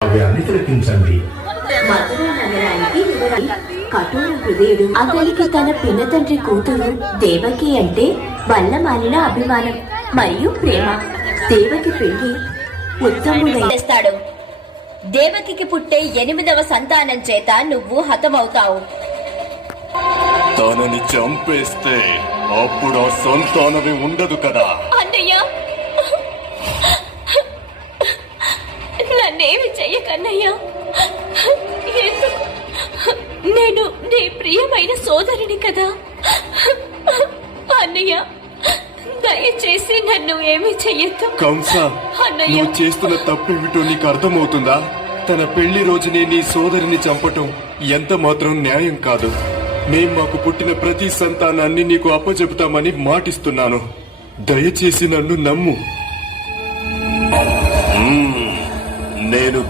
కావ్యాన్ని తిలకించండి. మధుర నగరానికి కఠోర హృదయుడు అతనికి తన పినతండ్రి కూతురు దేవకి అంటే వల్లమాలిన అభిమానం మరియు ప్రేమ. దేవకి పెళ్లి ఉత్తముడైస్తాడు. దేవకికి పుట్టే 8వ సంతానం చేత నువ్వు హతమవుతావు. తనని చంపేస్తే అప్పుడు ఆ సంతానమే ఉండదు కదా. అన్నయ్య, నన్నేమి చెయ్యకన్నయ్యా. ఎందుకు? నేను నీ ప్రియమైన సోదరుని కదా. అన్నయ్య, దయచేసి నన్ను ఏమి చెయ్యొద్దు. కంస, అన్నయ్య, నువ్వు చేస్తున్న తప్పేమిటో నీకు అర్థమవుతుందా? తన పెళ్లి రోజునే నీ సోదరిని చంపటం ఎంత మాత్రం న్యాయం కాదు. మేం మాకు పుట్టిన ప్రతి సంతానాన్ని నీకు అప్పచెబుతామని మాటిస్తున్నాను. దయచేసి నన్ను నమ్ము. నేను